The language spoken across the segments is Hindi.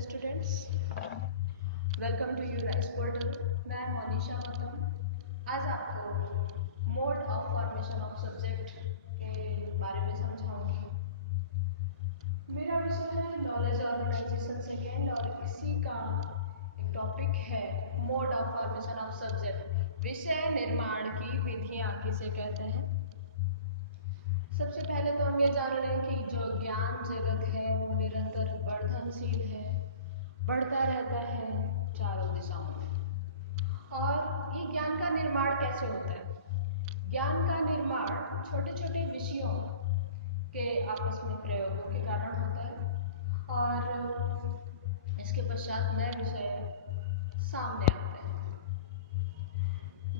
Students, welcome to URise portal. मैं मोनिशा मतम आज आपको mode of formation of subject के बारे में समझाऊंगी। मेरा विषय है नॉलेज ऑर्गेनाइजेशन सेकेंड और इसी का एक टॉपिक है mode of formation of subject. विषय निर्माण की विधियाँ किसे कहते हैं। सबसे पहले तो हम ये जान रहे हैं कि जो ज्ञान जगत है वो निरंतर वर्धनशील है, बढ़ता रहता है चारों दिशाओं में। और ये ज्ञान का निर्माण कैसे होता है। ज्ञान का निर्माण छोटे छोटे विषयों के आपस में प्रयोगों के कारण होता है और इसके पश्चात नए विषय सामने आते हैं।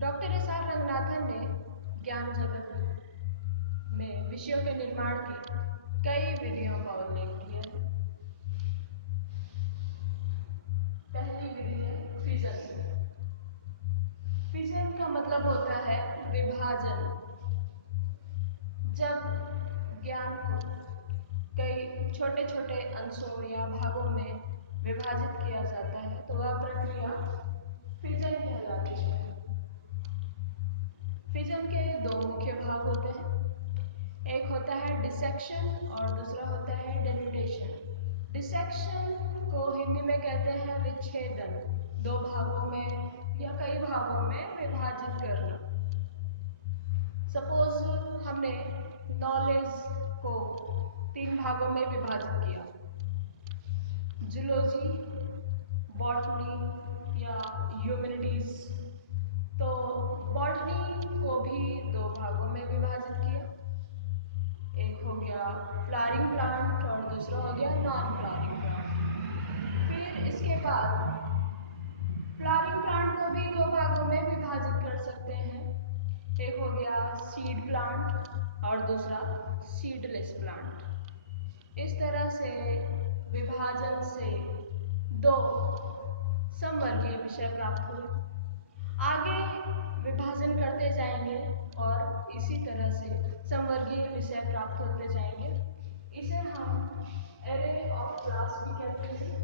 Doctor SR. रंगनाथन ने ज्ञान जगत में विषयों के निर्माण की कई विधियों का उल्लेख किया है। पहली विधि है फिजन। फिजन का मतलब होता है विभाजन। जब ज्ञान को कई छोटे छोटे अंशों या भागों में विभाजित किया जाता है तो वह प्रक्रिया फिजन कहलाती है। फिजन के दो मुख्य भाग होते हैं, एक होता है डिसेक्शन और दूसरा होता है डेनुटेशन। डिसेक्शन को हिंदी में कहते हैं विच्छेदन, दो भागों में या कई भागों में विभाजित करना। सपोज हमने नॉलेज को तीन भागों में विभाजित किया, जूलॉजी, बॉटनी या ह्यूमैनिटीज, तो बॉटनी को भी दो भागों में विभाजित किया, एक हो गया फ्लावरिंग प्लांट और दूसरा हो गया नॉन फ्लावरिंग प्लांट। फिर इसके बाद फ्लावरिंग प्लांट को भी दो भागों में विभाजित कर सकते हैं, एक हो गया सीड प्लांट और दूसरा सीडलेस प्लांट। इस तरह से विभाजन से दो समवर्गीय विषय प्राप्त हुए। आगे विभाजन करते जाएंगे और इसी तरह से समवर्गीय विषय प्राप्त होते जाएंगे। इसे हम एरे ऑफ क्लास भी कहते हैं।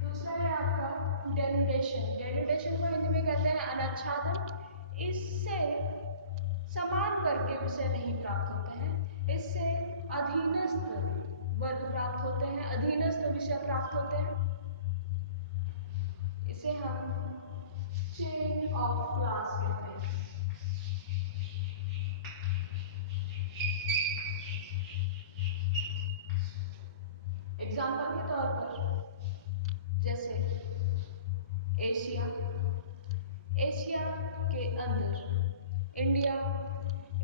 दूसरा है आपका डेनुटेशन। डेनुटेशन को हिंदी में कहते हैं अनाच्छादन। इससे समान वर्ग के विषय नहीं प्राप्त होते हैं, इससे अधीनस्थ वर्ग प्राप्त होते हैं, अधीनस्थ विषय प्राप्त होते हैं। इसे हम चेन ऑफ क्लास कहते हैं। एग्जाम्पल के तौर पर जैसे एशिया, एशिया के अंदर इंडिया,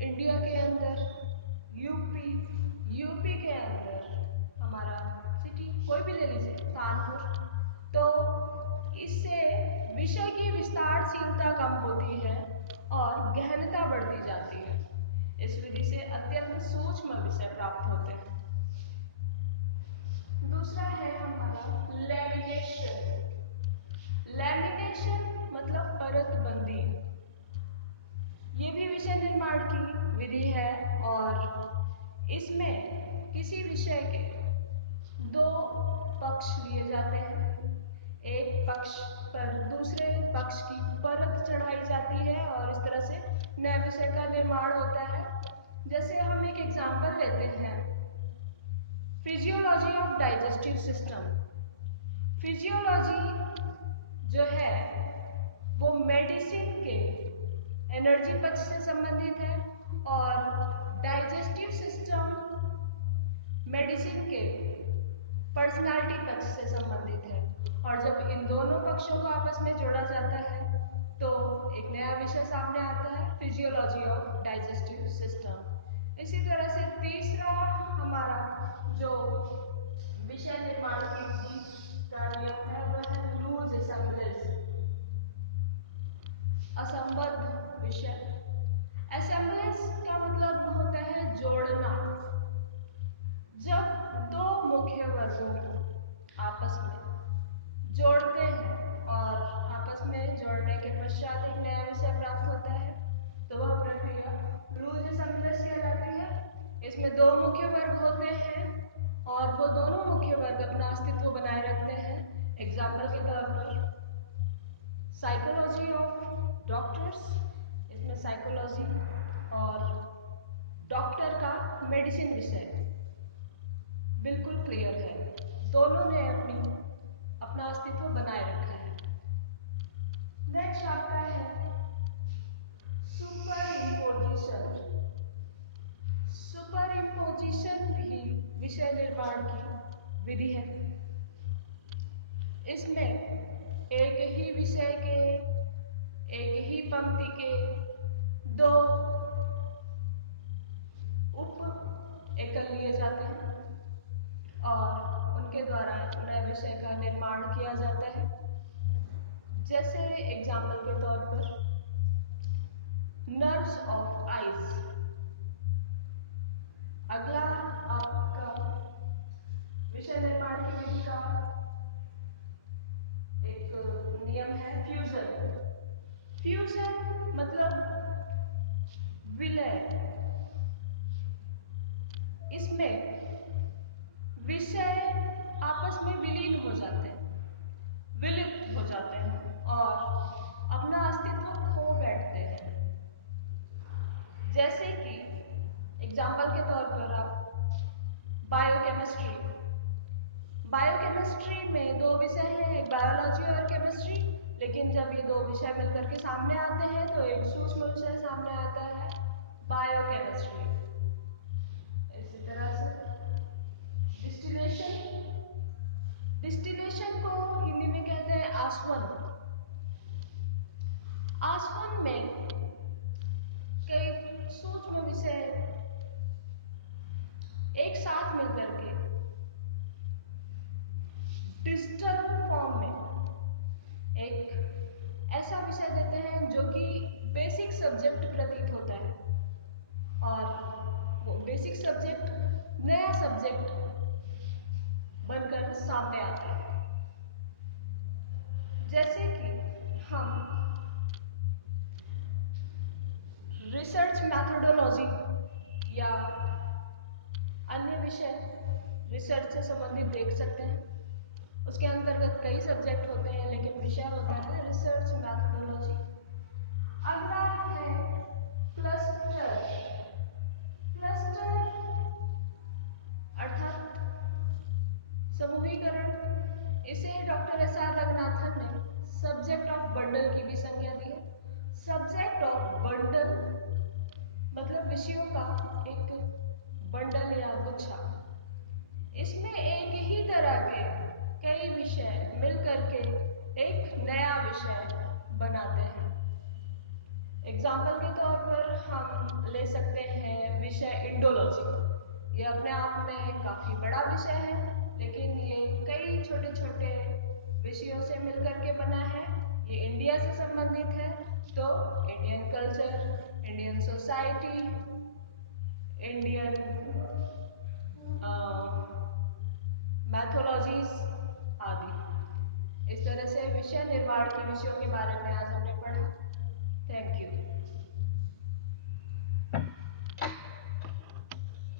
इंडिया के अंदर यूपी, यूपी के अंदर हमारा सिटी कोई भी ले लीजिए, कानपुर। तो इससे विषय की विस्तारशीलता कम होती है और गहनता बढ़ती जाती है। इस विधि से अत्यंत सूक्ष्म विषय प्राप्त होते हैं। दूसरा है हमारा लैमिनेशन। लैमिनेशन मतलब परतबंदी। ये भी विषय निर्माण की विधि है और इसमें किसी विषय के दो पक्ष लिए जाते हैं, एक पक्ष पर दूसरे पक्ष की परत चढ़ाई जाती है और इस तरह से नए विषय का निर्माण होता है। जैसे हम एक एग्जाम्पल लेते हैं, physiology of digestive system. Physiology जो है वो मेडिसिन के एनर्जी पक्ष से संबंधित है और डाइजेस्टिव सिस्टम मेडिसिन के पर्सनालिटी पक्ष से संबंधित है। और जब इन दोनों पक्षों को आपस में जोड़ा जाता है तो एक नया विषय सामने आता है, फिजियोलॉजी ऑफ डाइजेस्टिव सिस्टम। इसी तरह से तीसरा हमारा जो विषय निर्माण की विधि का नियम है वह है लूज असेंबलीज, असंबद्ध विषय। असेंबलीज का मतलब होता है जोड़ना। जब दो मुख्य वर्गों को आपस में जोड़ते हैं और आपस में जोड़ने के पश्चात एक नया विषय प्राप्त होता है तो वह प्रक्रिया लूज साइकोलॉजी ऑफ डॉक्टर्स, इसमें साइकोलॉजी और डॉक्टर का मेडिसिन विषय बिल्कुल क्लियर है। दोनों ने अपना अस्तित्व बनाए रखा है। नेक्स्ट आपका है सुपर इम्पोजिशन। सुपर इम्पोजिशन भी विषय निर्माण की विधि है। इसमें एक ही विषय के एक ही पंक्ति के दो उप एकल लिए जाते हैं और उनके द्वारा नए विषय का निर्माण किया जाता है। जैसे एग्जाम्पल के तौर पर नर्व्स ऑफ आइज। अगला आपका विषय निर्माण की विधि का एक नियम है फ्यूजन। फ्यूजन मतलब विलय। इसमें विषय आपस में विलीन हो जाते हैं, विलुप्त हो जाते हैं और अपना अस्तित्व खो बैठते हैं। जैसे कि एग्जाम्पल के तौर पर आप बायोकेमिस्ट्री। बायोकेमिस्ट्री में दो विषय हैं, एक बायोलॉजी और केमिस्ट्री, लेकिन जब ये दो विषय मिलकर के सामने आते हैं तो एक सूक्ष्म विषय सामने आता है, बायोकेमिस्ट्री। इसी तरह से डिस्टिलेशन। डिस्टिलेशन को हिंदी में कहते हैं आसवन। आसवन में कई सूक्ष्म विषय एक साथ मिलकर के डिस्टल फॉर्म में एक ऐसा विषय देते हैं जो कि बेसिक सब्जेक्ट प्रतीत होता है और वो बेसिक सब्जेक्ट नया सब्जेक्ट बनकर सामने आता है। जैसे कि हम रिसर्च मैथोडोलॉजी या अन्य विषय रिसर्च से संबंधित देख सकते हैं। उसके अंतर्गत कई सब्जेक्ट होते हैं लेकिन विषय होता है रिसर्च मैथोडोलॉजी। अगला है क्लस्टर। क्लस्टर अर्थात समूहीकरण। इसे डॉक्टर एस.आर. रंगनाथन ने सब्जेक्ट ऑफ बंडल की भी संज्ञा दी है। सब्जेक्ट ऑफ बंडल मतलब विषयों का एक बंडल या गुच्छा। इसमें एक ही तरह के कई विषय मिलकर के एक नया विषय बनाते हैं। एग्जाम्पल के तौर पर हम ले सकते हैं विषय इंडोलॉजी। ये अपने आप में काफी बड़ा विषय है, लेकिन ये कई छोटे छोटे विषयों से मिलकर के बना है। ये इंडिया से संबंधित है, तो Indian culture, Indian society, Indian mythologies आदि। इस तरह से विषय निर्माण के विषयों के बारे में आज